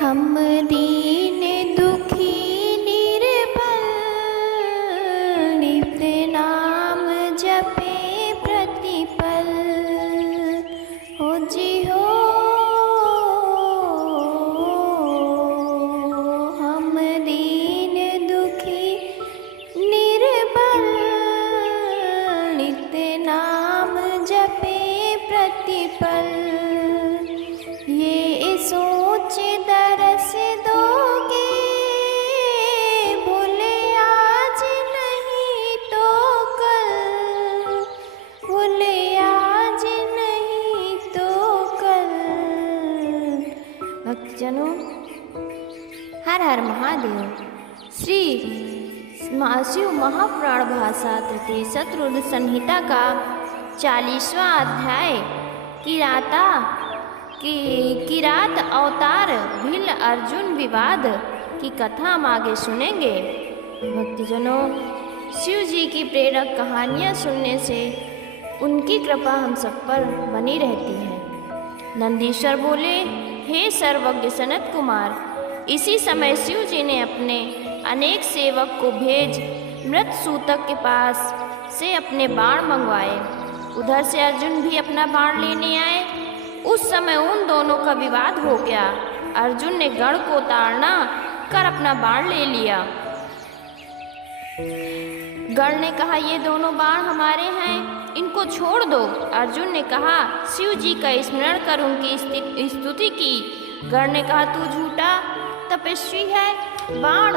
हम दीन दुखी निर्बल, नित नाम जपे प्रतिपल। हो जी हो, हम दीन दुखी निर्बल, नित नाम जपे प्रतिपल। ये सोच दरस दोगे, भूले आज नहीं तो कल, भूले आज नहीं तो कल। भक्तजनों, हर हर महादेव। श्री शिव महापुराण भाषा तृतीय शतरुद्र संहिता का 40वां अध्याय किरात अवतार भील अर्जुन विवाद की कथा हम आगे सुनेंगे। भक्तजनों, शिव जी की प्रेरक कहानियाँ सुनने से उनकी कृपा हम सब पर बनी रहती है। नंदीश्वर बोले, हे सर्वज्ञ सनत कुमार, इसी समय शिव जी ने अपने अनेक सेवक को भेज मृत सूतक के पास से अपने बाण मंगवाए। उधर से अर्जुन भी अपना बाण लेने आए। उस समय उन दोनों का विवाद हो गया। अर्जुन ने गण को ताड़ना कर अपना बाण ले लिया। गण ने कहा, ये दोनों बाण हमारे हैं, इनको छोड़ दो। अर्जुन ने कहा, शिव जी का स्मरण कर उनकी स्तुति की। गण ने कहा, तू झूठा तपस्वी है, बाण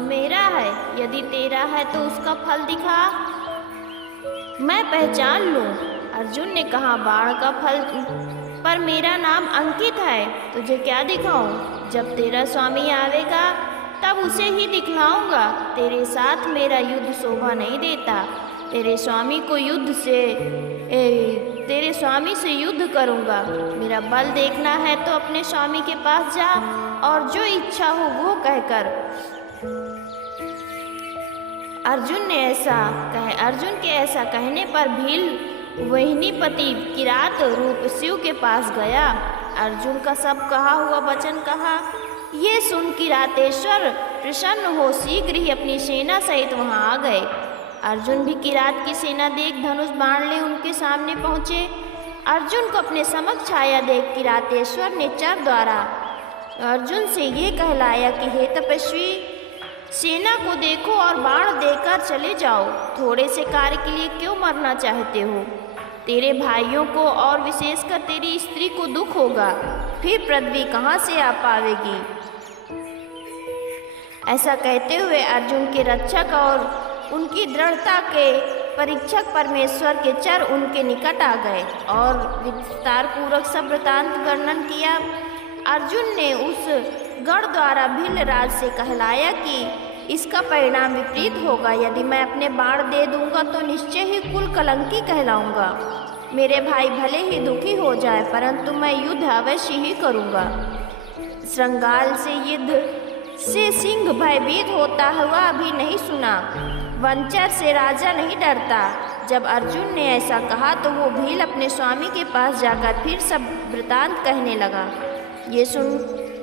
मेरा है, यदि तेरा है तो उसका फल दिखा, मैं पहचान लूं। अर्जुन ने कहा, बाण का फल पर मेरा नाम अंकित है, तुझे क्या दिखाऊं? जब तेरा स्वामी आवेगा तब उसे ही दिखलाऊंगा। तेरे साथ मेरा युद्ध शोभा नहीं देता। तेरे स्वामी से युद्ध करूंगा। मेरा बल देखना है तो अपने स्वामी के पास जा और जो इच्छा हो वो कहकर। अर्जुन के ऐसा कहने पर भील वहिनीपति किरात रूप शिव के पास गया। अर्जुन का सब कहा हुआ वचन कहा। ये सुन किरातेश्वर प्रसन्न हो शीघ्र ही अपनी सेना सहित वहां आ गए। अर्जुन भी किरात की सेना देख धनुष बाण ले उनके सामने पहुँचे। अर्जुन को अपने समक्ष छाया देख किरातेश्वर ने चर द्वारा अर्जुन से ये कहलाया कि हे तपस्वी, सेना को देखो और बाण देकर चले जाओ। थोड़े से कार्य के लिए क्यों मरना चाहते हो? तेरे भाइयों को और विशेषकर तेरी स्त्री को दुख होगा, फिर पृथ्वी कहाँ से आ पावेगी। ऐसा कहते हुए अर्जुन के रक्षक और उनकी दृढ़ता के परीक्षक परमेश्वर के चर उनके निकट आ गए और विस्तार पूर्वक सब वृतांत वर्णन किया। अर्जुन ने उस गण द्वारा भील राज से कहलाया कि इसका परिणाम विपरीत होगा। यदि मैं अपने बाण दे दूंगा तो निश्चय ही कुल कलंकी कहलाऊंगा। मेरे भाई भले ही दुखी हो जाए, परंतु मैं युद्ध अवश्य ही करूंगा। श्रृंगाल से युद्ध से सिंह भयभीत होता हुआ अभी नहीं सुना, वंचर से राजा नहीं डरता। जब अर्जुन ने ऐसा कहा तो वो भील अपने स्वामी के पास जाकर फिर सब वृतांत कहने लगा। ये सुन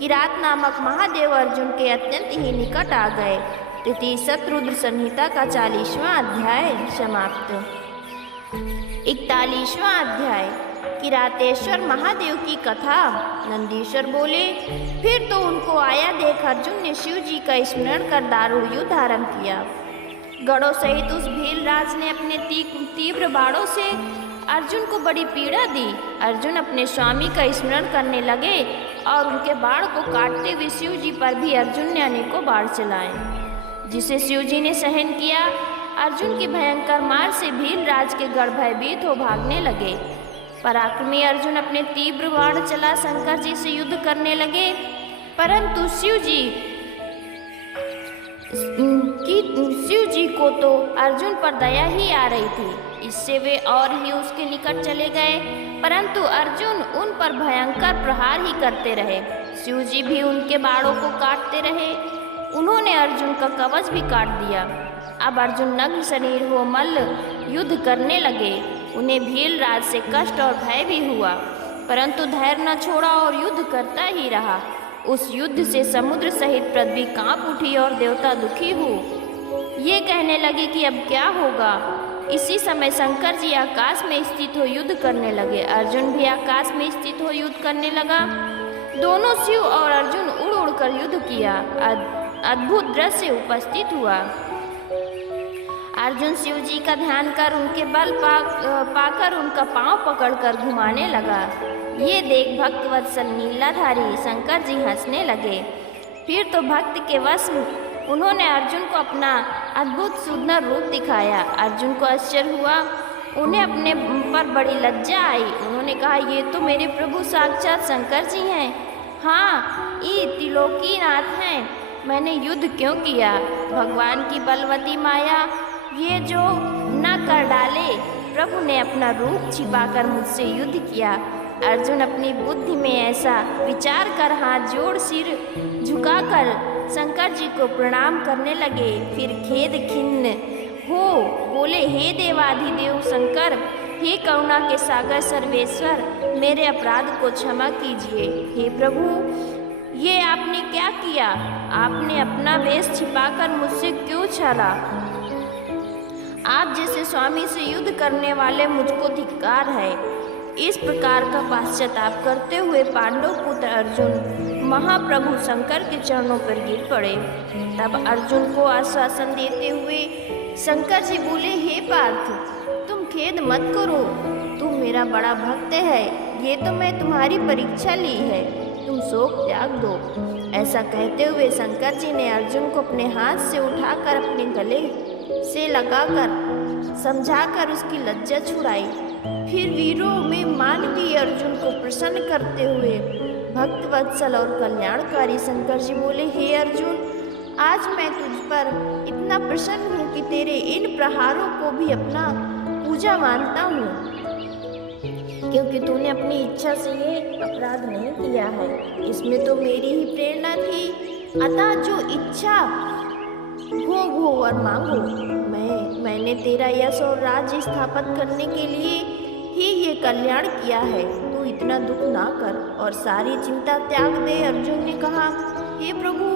किरात नामक महादेव अर्जुन के अत्यंत ही निकट आ गए। तृतीय शतरुद्र संहिता का 40वां अध्याय समाप्त। 41वां अध्याय किरातेश्वर महादेव की कथा। नंदीश्वर बोले, फिर तो उनको आया देख अर्जुन ने शिव जी का स्मरण कर दारुण युद्ध आरंभ किया। गणों सहित उस भीलराज ने अपने तीव्र बाणों से अर्जुन को बड़ी पीड़ा दी। अर्जुन अपने स्वामी का स्मरण करने लगे और उनके बाण को काटते हुए शिव जी पर भी अर्जुन ने अनेकों बाण चलाए, जिसे शिव जी ने सहन किया। अर्जुन की भयंकर मार से भीलराज के गण भयभीत हो भागने लगे। पराक्रमी अर्जुन अपने तीव्र बाण चला शंकर जी से युद्ध करने लगे, परंतु शिव जी को तो अर्जुन पर दया ही आ रही थी। इससे वे और ही उसके निकट चले गए, परंतु अर्जुन उन पर भयंकर प्रहार ही करते रहे। शिव जी भी उनके बाणों को काटते रहे। उन्होंने अर्जुन का कवच भी काट दिया। अब अर्जुन नग्न शरीर हो मल्ल युद्ध करने लगे। उन्हें भीलराज से कष्ट और भय भी हुआ, परंतु धैर्य न छोड़ा और युद्ध करता ही रहा। उस युद्ध से समुद्र सहित पृथ्वी कांप उठी और देवता दुखी हो ये कहने लगे कि अब क्या होगा। इसी समय शंकर जी आकाश में स्थित हो युद्ध करने लगे। अर्जुन भी आकाश में स्थित हो युद्ध करने लगा। दोनों शिव और अर्जुन उड़ उड़ कर युद्ध किया। अद्भुत दृश्य उपस्थित हुआ। अर्जुन शिव जी का ध्यान कर उनके बल पाकर उनका पांव पकड़कर घुमाने लगा। ये देख भक्त वत्सल नीलाधारी शंकर जी हंसने लगे। फिर तो भक्त के वश उन्होंने अर्जुन को अपना अद्भुत सुंदर रूप दिखाया। अर्जुन को आश्चर्य हुआ, उन्हें अपने पर बड़ी लज्जा आई। उन्होंने कहा, ये तो मेरे प्रभु साक्षात शंकर जी हैं। हाँ, ये त्रिलोकीनाथ हैं। मैंने युद्ध क्यों किया? भगवान की बलवती माया ये जो न कर डाले। प्रभु ने अपना रूप छिपाकर मुझसे युद्ध किया। अर्जुन अपनी बुद्धि में ऐसा विचार कर हाथ जोड़ सिर झुकाकर शंकर जी को प्रणाम करने लगे। फिर खेद खिन्न हो बोले, हे देवाधिदेव शंकर, हे करुणा के सागर सर्वेश्वर, मेरे अपराध को क्षमा कीजिए। हे प्रभु, ये आपने क्या किया? आपने अपना वेश छिपाकर मुझसे क्यों छला? आप जैसे स्वामी से युद्ध करने वाले मुझको धिक्कार है। इस प्रकार का पश्चाताप करते हुए पांडव पुत्र अर्जुन महाप्रभु शंकर के चरणों पर गिर पड़े। तब अर्जुन को आश्वासन देते हुए शंकर जी बोले, हे पार्थ, तुम खेद मत करो, तुम मेरा बड़ा भक्त है। ये तो मैं तुम्हारी परीक्षा ली है, तुम शोक त्याग दो। ऐसा कहते हुए शंकर जी ने अर्जुन को अपने हाथ से उठाकर अपने गले से लगाकर समझाकर उसकी लज्जा छुड़ाई। फिर वीरों में मानवीय अर्जुन को प्रसन्न करते हुए भक्त वत्सल और कल्याणकारी शंकर जी बोले, हे अर्जुन, आज मैं तुझ पर इतना प्रसन्न हूँ कि तेरे इन प्रहारों को भी अपना पूजा मानता हूँ, क्योंकि तूने अपनी इच्छा से ये अपराध नहीं किया है। इसमें तो मेरी ही प्रेरणा थी। अतः जो इच्छा हो और मांगो। मैंने तेरा यश और राज्य स्थापित करने के लिए ही ये कल्याण किया है। तू इतना दुख ना कर और सारी चिंता त्याग दे। अर्जुन ने कहा, हे प्रभु,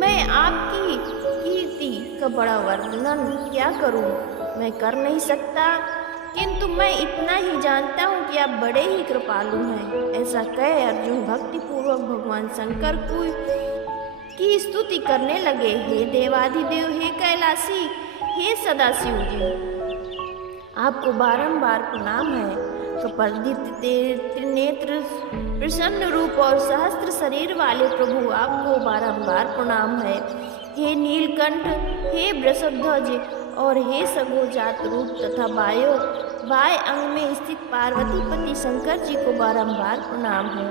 मैं आपकी कीर्ति का बड़ा वर्णन क्या करूं? मैं कर नहीं सकता, किंतु मैं इतना ही जानता हूँ कि आप बड़े ही कृपालु हैं। ऐसा कह अर्जुन भक्तिपूर्वक भगवान शंकर की स्तुति करने लगे। हे देवाधिदेव, हे कैलाशी, हे सदाशिव जी, आपको बारंबार प्रणाम है। कपर्दित त्रिनेत्र प्रसन्न रूप और सहस्त्र शरीर वाले प्रभु, आपको बारंबार प्रणाम है। हे नीलकंठ, हे वृषभध्वज और हे सगोजात रूप तथा बाय अंग में स्थित पार्वती पति शंकर जी को बारंबार प्रणाम है।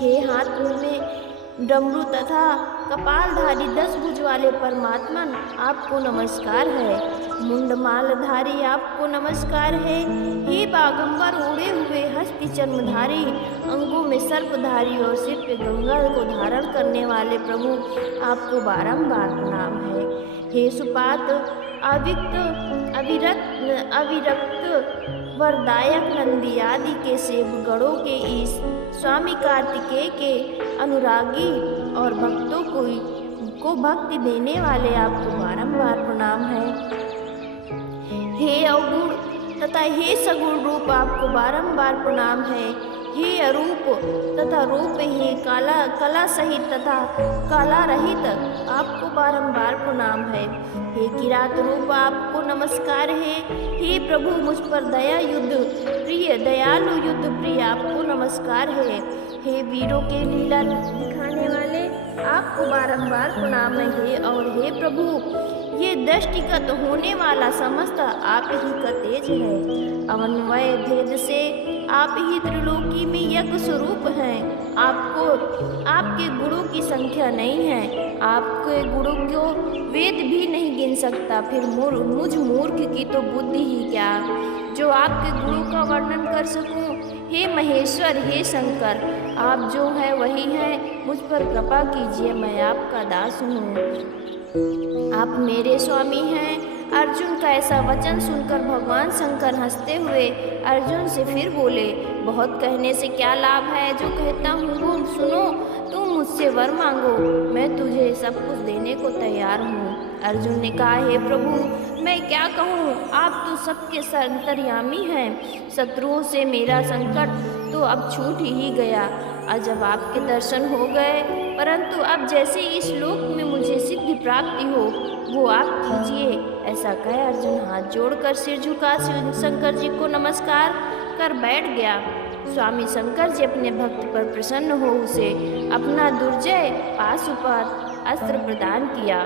हे हाथ में डमरू तथा कपालधारी 10 भुज वाले परमात्मा, आपको नमस्कार है। मुंडमालधारी, आपको नमस्कार है। हे बागंबर उड़े हुए हस्ती चर्मधारी, अंगों में सर्पधारी और सिर पे गंगा को धारण करने वाले प्रभु, आपको बारंबार प्रणाम है। हे सुपात, अविरक्त वरदायक नंदी आदि के सेव गणों के ईश, स्वामी कार्तिकेय के अनुरागी और भक्तों को भक्ति देने वाले, आपको बारंबार प्रणाम है। हे अवगुण तथा हे सगुण रूप, आपको बारंबार प्रणाम है। हे अरूप तथा रूप, हे कला सहित तथा कला रहित, आपको बारंबार प्रणाम है। हे किरात रूप, आपको नमस्कार है। हे प्रभु, मुझ पर दयालु युद्ध प्रिय, आपको नमस्कार है। हे वीरों के लीला दिखाने वाले, आपको बारंबार प्रणाम है। और हे प्रभु, ये दृष्टिगत होने वाला समस्त आप ही का तेज है। अवन्वय भेद से आप ही त्रिलोकी में यज्ञ स्वरूप हैं। आपके गुणों की संख्या नहीं है। आपके गुणों को वेद भी नहीं गिन सकता। फिर मुझ मूर्ख की तो बुद्धि ही क्या, जो आपके गुणों का वर्णन कर सकूं। हे महेश्वर, हे शंकर, आप जो हैं वही हैं। मुझ पर कृपा कीजिए, मैं आपका दास हूँ। आप मेरे स्वामी हैं। अर्जुन का ऐसा वचन सुनकर भगवान शंकर हंसते हुए अर्जुन से फिर बोले, बहुत कहने से क्या लाभ है, जो कहता हूँ वो सुनो। तुम मुझसे वर मांगो, मैं तुझे सब कुछ देने को तैयार हूँ। अर्जुन ने कहा, हे प्रभु, मैं क्या कहूँ, आप तो सबके अंतर्यामी हैं। शत्रुओं से मेरा संकट तो अब छूट ही गया। आज जब आपके दर्शन हो गए, परंतु अब जैसे इस लोक में मुझे सिद्धि प्राप्ति हो, वो आप कीजिए। ऐसा कह अर्जुन हाथ जोड़कर सिर झुका शंकर जी को नमस्कार कर बैठ गया। स्वामी शंकर जी अपने भक्त पर प्रसन्न हो उसे अपना दुर्जय पाशुपत अस्त्र प्रदान किया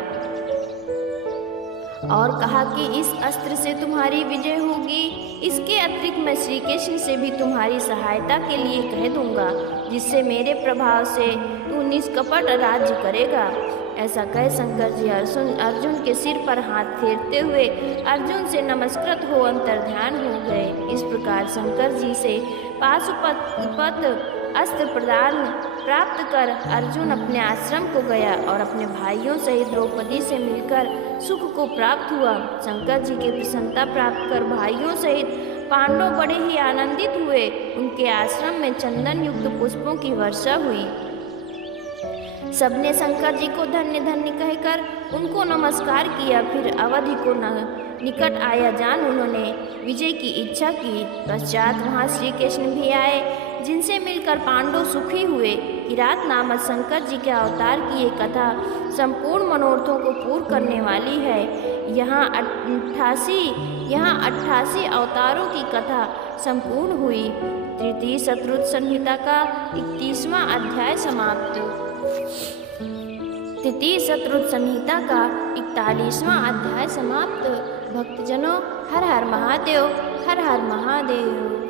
और कहा कि इस अस्त्र से तुम्हारी विजय होगी। इसके अतिरिक्त मैं श्री कृष्ण से भी तुम्हारी सहायता के लिए कह दूंगा, जिससे मेरे प्रभाव से तू निष्कपट राज्य करेगा। ऐसा कह शंकर जी अर्जुन के सिर पर हाथ फेरते हुए अर्जुन से नमस्कृत हो अंतर्ध्यान हो गए। इस प्रकार शंकर जी से पाशुपत अस्त्र प्रदान प्राप्त कर अर्जुन अपने आश्रम को गया और अपने भाइयों सहित द्रौपदी से मिलकर सुख को प्राप्त हुआ। शंकर जी की प्रसन्नता प्राप्त कर भाइयों सहित पांडव बड़े ही आनंदित हुए। उनके आश्रम में चंदन युक्त पुष्पों की वर्षा हुई। सबने शंकर जी को धन्य धन्य कहकर उनको नमस्कार किया। फिर अवधि को निकट आया जान उन्होंने विजय की इच्छा की। पश्चात वहाँ श्री कृष्ण भी आए, जिनसे मिलकर पांडव सुखी हुए। किरात नामक शंकर जी के अवतार की ये कथा संपूर्ण मनोरथों को पूर्ण करने वाली है। यहाँ 88 अवतारों की कथा संपूर्ण हुई। तृतीय शत्रुघ्न संहिता का 31वां अध्याय समाप्त। तृतीय शत्रुघ्न संहिता का 41वां अध्याय समाप्त। भक्तजनों, हर हर महादेव, हर हर महादेव।